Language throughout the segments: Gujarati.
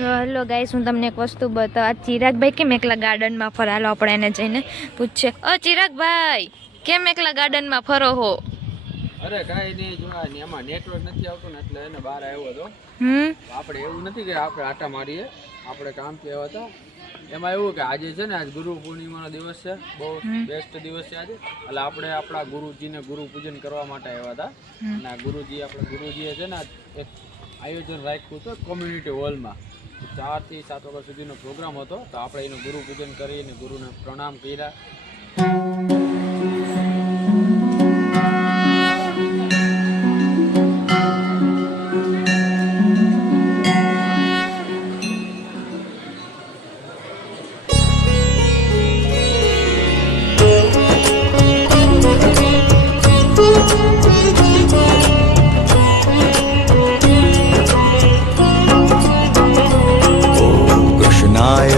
हेलो गाइस, हूँ तमने एक वस्तु बतावा। चिराग भाई केम एकला गार्डन में फरे? हालो आपणे एने जईने पूछे। ओ चिराग भाई, केम एकला गार्डन में फरो हो? अरे काई नहीं, जो एमां नेटवर्क નથી આવતું ને એટલે એને બહાર આવ્યો હતો. આપણે એવું નથી કે આપણે આટા મારીએ, આપણે કામ થી આવ્યા હતા. એમાં એવું કે આજે છે ને, આજ ગુરુ પૂર્ણિમાનો દિવસ છે, બહુ બેસ્ટ દિવસ છે આજે. એટલે આપણે આપણા ગુરુજીને ગુરુ પૂજન કરવા માટે આવ્યા હતા. અને ગુરુજી આપણે ગુરુજીએ છે ને એક આયોજન રાખ્યું હતું કોમ્યુનિટી હોલમાં. 4 થી 7 વાગ્યા સુધીનો પ્રોગ્રામ હતો. તો આપણે એનું ગુરુ પૂજન કરીને ગુરુને પ્રણામ કર્યા.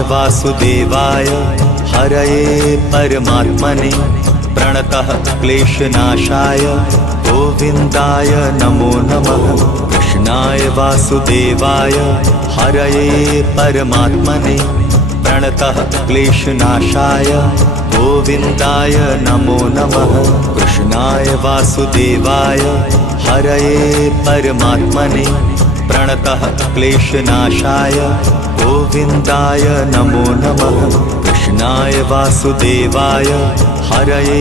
वासुदेवाय हरये परमात्मने प्रणतः क्लेशनाशाय गोविन्दाय नमो नमः। कृष्णाय वासुदेवाय हरये परमात्मने प्रणतः क्लेशनाशाय गोविन्दाय नमो नमः। कृष्णाय वासुदेवाय हरये परमात्मने प्रणतः क्लेशनाशाय गोविन्दाय नमो नमः। कृष्णाय वासुदेवाय हरये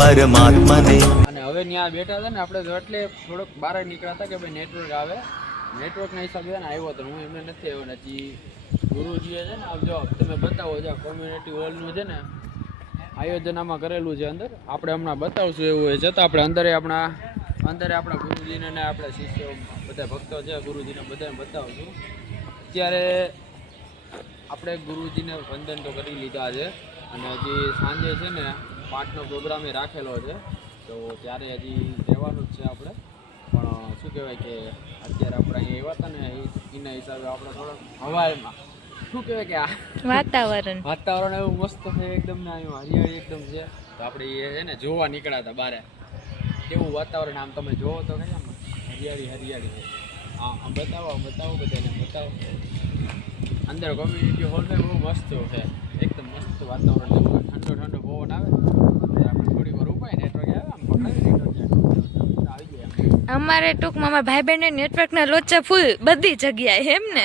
परमात्मने। અને હવે ત્યાં બેઠા હતા ને આપણે, તો એટલે થોડોક બહાર નીકળ્યા હતા કે ભાઈ નેટવર્ક આવે. નેટવર્કના હિસાબે ને આવ્યો તો હું એમને નથી આવ્યો ને. હજી ગુરુજીએ છે ને, આમ જો તમે બતાવો છો કોમ્યુનિટી હોલનું છે ને આયોજન આમાં કરેલું છે અંદર. આપણે હમણાં બતાવશું એવું હોય છતાં આપણે અંદર આપણા ગુરુજીને ને આપણા શિષ્યો બધા ભક્તો છે ગુરુજીને બધાને બતાવશું. અત્યારે આપણે ગુરુજીને વંદન તો કરી લીધા છે અને હજી સાંજે છે ને પાઠનો પ્રોગ્રામ એ રાખેલો છે. તો ત્યારે હજી રહેવાનું જ છે આપણે. પણ શું કહેવાય કે અત્યારે આપણે અહીંયા આવ્યા હતા ને એના હિસાબે આપણે થોડોક હવામાં શું કહેવાય કે આ વાતાવરણ એવું મસ્ત છે એકદમ ને, અહીંયા હરિયાળી એકદમ છે. તો આપણે એ છે ને જોવા નીકળ્યા હતા બહાર. કેવું વાતાવરણ આમ તમે જોવો તો કઈ આમ હરિયાળી છે. આમ બતાવો બધાને બતાવો. અંદર કોમ્યુનિટી હોલ બહુ મસ્ત છે, એકદમ મસ્ત વાતાવરણ. ઠંડો પવન આવે. આપણે થોડી વાર ઉપાય નેટવર્ક આવે આમ પકડાવી આવી ગયા. અમારે ટૂંકમાં અમારા ભાઈ બહેન નેટવર્કના લોચા ફૂલ બધી જગ્યાએ એમ ને.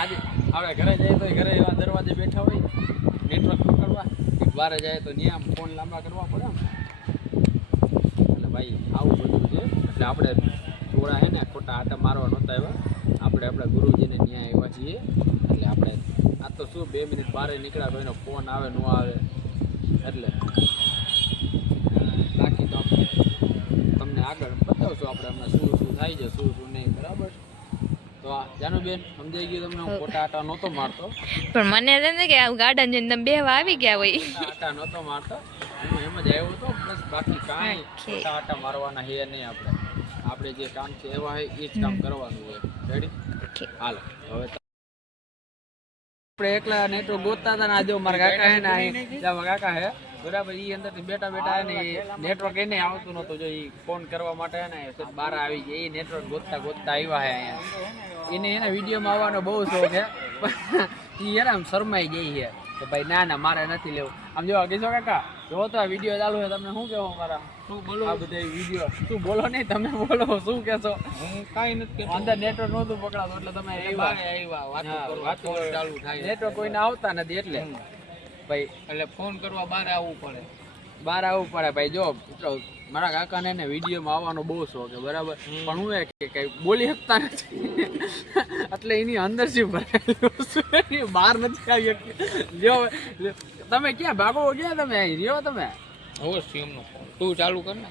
આજે આપણે ઘરે જઈએ તો ઘરે એવા દરવાજે બેઠા હોય નેટવર્ક પકડવા, બહાર જાય તો ત્યાં આમ ફોન લાંબા કરવા પડે આમ. એટલે ભાઈ આવું બધું છે. એટલે આપણે થોડા હે ને ખોટા આટા મારવા નહોતા આવ્યા. આપણે આપણા ગુરુજીને ત્યાં આવ્યા છીએ. એટલે આપણે આ તો શું 2 મિનિટ બહાર નીકળ્યા તો એનો ફોન આવે ન આવે એટલે બાકી તો આપણે તમને આગળ બતાવશું આપણે હમણાં શું થાય છે, શું નહીં. બરાબર. તો આ જાનુબેન સમજાઈ ગયું તમને? હું ખોટા આટા નહોતો મારતો. પણ મને છે કે આ ગાર્ડન જઈને તમે બેહવા આવી ગયા હોય. આટા નહોતો મારતો, હું એમ જ આવ્યો હતો. પ્લસ બાકી કાંઈ ખોટા આટા મારવાના હે નહીં. આપણે જે કામ છે એવા હોય એ જ કામ કરવાનું હોય. રેડી? હાલો હવે આપણે એકલા નેટવર્ક ગોતતા હતા ને. આજે મારા કાકા હે ને અહીં કાકા હે બરાબર, એ અંદરથી બેઠા હે ને નેટવર્ક એને આવતું નહોતું. જો એ ફોન કરવા માટે હે ને બહાર આવી જાય. એ નેટવર્ક ગોતતા આવ્યા હે અહીંયા. એને વિડીયોમાં આવવાનો બહુ શોખ હે. એ એને આમ શરમાઈ જાય છે કે ભાઈ ના મારે નથી લેવું. આમ જો કીધો કાકા જો તો આ વિડીયો ચાલુ છે, તમને શું કહેવો મારા? શું બોલો આ બધા વિડીયો? શું બોલો નહીં, તમે બોલો શું કહેશો? હું કાંઈ નથી. અંદર નેટવર્ક નહોતું પકડાતું એટલે તમે વાતો ચાલુ થાય. નેટવર્ક કોઈને આવતા નથી એટલે ભાઈ એટલે ફોન કરવા બહાર આવવું પડે ભાઈ. જો મારા કાકાને ને વિડીયોમાં આવવાનો બહુ શોખ છે બરાબર, પણ હું એ કઈ બોલી શકતા નથી એટલે એની અંદર શું ભરાયેલું બહાર નથી આવી શકતી. જો તમે ક્યાં ભાગો, ક્યાં તમે રહ્યો? તમે તું ચાલુ કર ને.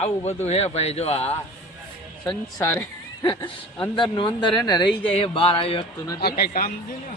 આવું બધું હે ભાઈ. જો આ સંસાર અંદર નું અંદર હે ને રહી જાય, બહાર આવી શકતું નથી. કઈ કામ છે ને